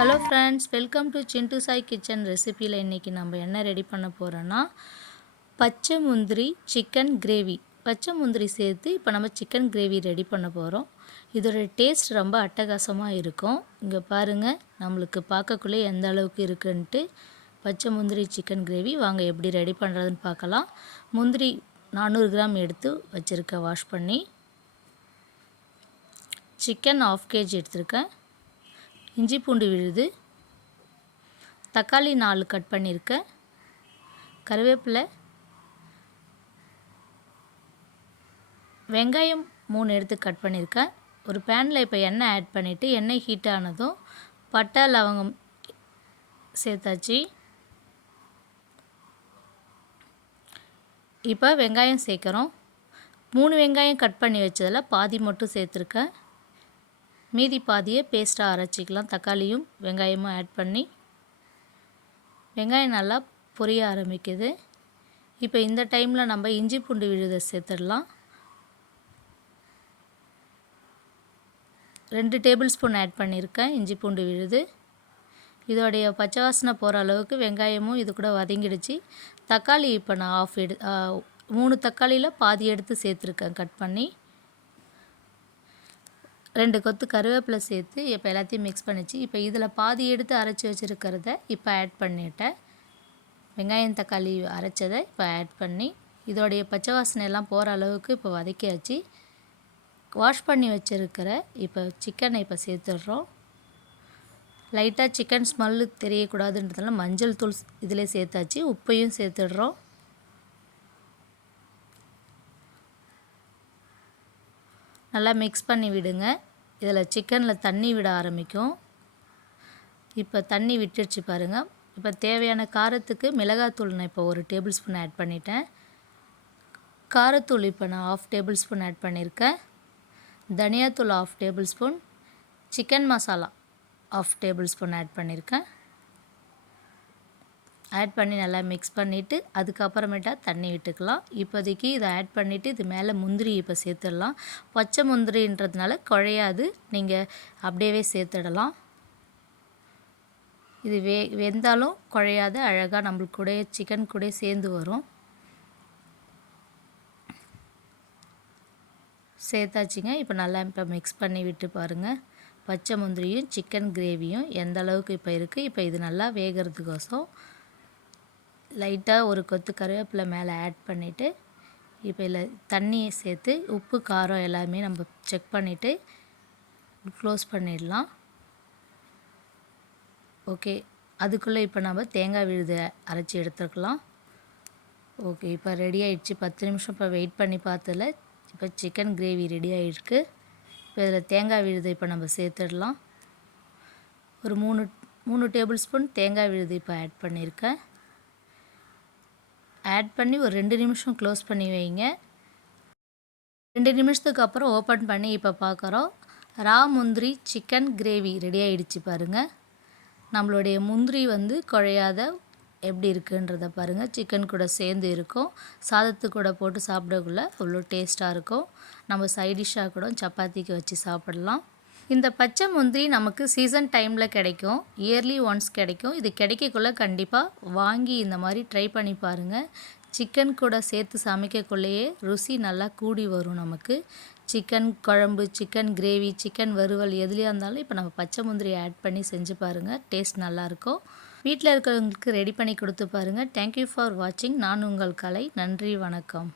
Hello friends, welcome to Chintusai kitchen ரெசிப்பியில் இன்றைக்கி நம்ம என்ன ரெடி பண்ண போகிறோன்னா பச்சை முந்திரி சிக்கன் கிரேவி. பச்சை முந்திரி சேர்த்து இப்போ நம்ம சிக்கன் கிரேவி ரெடி பண்ண போகிறோம். இதோட டேஸ்ட் ரொம்ப அட்டகாசமாக இருக்கும். இங்கே பாருங்கள், நம்மளுக்கு பார்க்கக்குள்ளே எந்த அளவுக்கு இருக்குன்ட்டு. பச்சை முந்திரி சிக்கன் கிரேவி வாங்க எப்படி ரெடி பண்ணுறதுன்னு பார்க்கலாம். முந்திரி 400 கிராம் எடுத்து வச்சுருக்கேன் வாஷ் பண்ணி. சிக்கன் 1/2 kg எடுத்திருக்கேன். இஞ்சி பூண்டு விழுது, தக்காளி 4 கட் பண்ணியிருக்கேன், கருவேப்பிலை, வெங்காயம் 3 எடுத்து கட் பண்ணியிருக்கேன். ஒரு பேனில் இப்போ எண்ணெய் ஆட் பண்ணிவிட்டு எண்ணெய் ஹீட் ஆனதும் பட்டை லவங்கம் சேர்த்தாச்சு. இப்போ வெங்காயம் சேர்க்குறோம். 3 வெங்காயம் கட் பண்ணி வச்சதில் பாதி மட்டும் சேர்த்துருக்கேன். மீதி பாதியை பேஸ்ட்டாக அரைச்சிக்கலாம். தக்காளியும் வெங்காயமும் ஆட் பண்ணி வெங்காயம் நல்லா பொரிய ஆரம்பிக்குது. இப்போ இந்த டைமில் நம்ம இஞ்சி பூண்டு விழுதை சேர்த்துடலாம். 2 டேபிள் ஸ்பூன் ஆட் பண்ணியிருக்கேன் இஞ்சி பூண்டு விழுது. இதோடைய பச்சை வாசனை போகிற அளவுக்கு வெங்காயமும் இது கூட வதங்கிடுச்சு. தக்காளி இப்போ நான் 3 தக்காளியில் பாதி எடுத்து சேர்த்துருக்கேன் கட் பண்ணி. 2 கொத்து கருவேப்பிலை சேர்த்து இப்போ எல்லாத்தையும் மிக்ஸ் பண்ணிச்சு. இப்போ இதில் பாதி எடுத்து அரைச்சி வச்சுருக்கிறத இப்போ ஆட் பண்ணிவிட்டேன். வெங்காயம் தக்காளி அரைச்சதை இப்போ ஆட் பண்ணி இதோடைய பச்சை வாசனை எல்லாம் போகிற அளவுக்கு இப்போ வதக்கியாச்சு. வாஷ் பண்ணி வச்சுருக்கிற இப்போ சிக்கனை இப்போ சேர்த்துடுறோம். லைட்டாக சிக்கன் ஸ்மெல்லு தெரியக்கூடாதுன்றதுனால மஞ்சள் தூள் இதிலே சேர்த்தாச்சு. உப்பையும் சேர்த்துடுறோம். நல்லா மிக்ஸ் பண்ணி விடுங்க. இதில் சிக்கனில் தண்ணி விட ஆரம்பிக்கும். இப்போ தண்ணி விட்டுடுச்சு பாருங்கள். இப்போ தேவையான காரத்துக்கு மிளகாத்தூள் நான் இப்போ 1 டேபிள் ஸ்பூன் ஆட் பண்ணிட்டேன். காரத்தூள் இப்போ நான் 1/2 டேபிள் ஸ்பூன் ஆட் பண்ணியிருக்கேன். தனியாத்தூள் 1/2 table spoon, chicken masala 1/2 table spoon add பண்ணியிருக்கேன். ஆட் பண்ணி நல்லா மிக்ஸ் பண்ணிவிட்டு அதுக்கப்புறமேட்டா தண்ணி விட்டுக்கலாம். இப்போதைக்கு இதை ஆட் பண்ணிவிட்டு இது மேலே முந்திரி இப்போ சேர்த்துடலாம். பச்சை முந்திரின்றதுனால குழையாது, நீங்கள் அப்படியே சேர்த்துடலாம். இது வெந்தாலும் குழையாது, அழகாக நம்மளுக்கு கூட சிக்கன் கூட சேர்ந்து வரும். சேர்த்தாச்சுங்க. இப்போ நல்லா இப்போ மிக்ஸ் பண்ணி விட்டு பாருங்கள். பச்சை முந்திரியும் சிக்கன் கிரேவியும் எந்த அளவுக்கு இப்போ இருக்குது. இப்போ இது நல்லா வேகிறதுக்கோசம் லைட்டாக 1 கொத்து கருவேப்பிலை மேலே ஆட் பண்ணிவிட்டு இப்போ இதில் தண்ணியை சேர்த்து உப்பு காரம் எல்லாமே நம்ம செக் பண்ணிவிட்டு க்ளோஸ் பண்ணிடலாம். ஓகே, அதுக்குள்ளே இப்போ நம்ம தேங்காய் விழுதை அரைச்சி எடுத்துக்கலாம். ஓகே, இப்போ ரெடி ஆகிடுச்சு. 10 நிமிஷம் இப்போ வெயிட் பண்ணி பார்த்ததில் இப்போ சிக்கன் கிரேவி ரெடி ஆகிருக்கு. இப்போ இதில் தேங்காய் விழுதை இப்போ நம்ம சேர்த்துடலாம். ஒரு 3 டேபிள் ஸ்பூன் தேங்காய் விழுது இப்போ ஆட் பண்ணியிருக்கேன். ஆட் பண்ணி ஒரு 2 நிமிஷம் க்ளோஸ் பண்ணி வைங்க. 2 நிமிஷத்துக்கு அப்புறம் ஓப்பன் பண்ணி இப்போ பார்க்குறோம். ரா முந்திரி சிக்கன் கிரேவி ரெடி ஆகிடுச்சு பாருங்கள். நம்மளுடைய முந்திரி குழையாத எப்படி இருக்குன்றதை பாருங்கள். சிக்கன் கூட சேர்ந்து இருக்கும். சாதத்து கூட போட்டு சாப்பிடக்குள்ள அவ்வளோ டேஸ்ட்டாக இருக்கும். நம்ம சைடிஷ்ஷாக கூட சப்பாத்திக்கு வச்சு சாப்பிடலாம். இந்த பச்சை முந்திரி நமக்கு சீசன் டைமில் கிடைக்கும். இயர்லி ஒன்ஸ் கிடைக்கும். இது கிடைக்கக்குள்ளே கண்டிப்பாக வாங்கி இந்த மாதிரி ட்ரை பண்ணி பாருங்கள். சிக்கன் கூட சேர்த்து சமைக்கக்குள்ளேயே ருசி நல்லா கூடி வரும் நமக்கு. சிக்கன் குழம்பு, சிக்கன் கிரேவி, சிக்கன் வறுவல் எதுலையாக இருந்தாலும் இப்போ நம்ம பச்சை முந்திரி ஆட் பண்ணி செஞ்சு பாருங்கள். டேஸ்ட் நல்லாயிருக்கும். வீட்டில் இருக்கிறவங்களுக்கு ரெடி பண்ணி கொடுத்து பாருங்கள். தேங்க்யூ ஃபார் வாட்சிங். நான் உங்கள் கலை. நன்றி, வணக்கம்.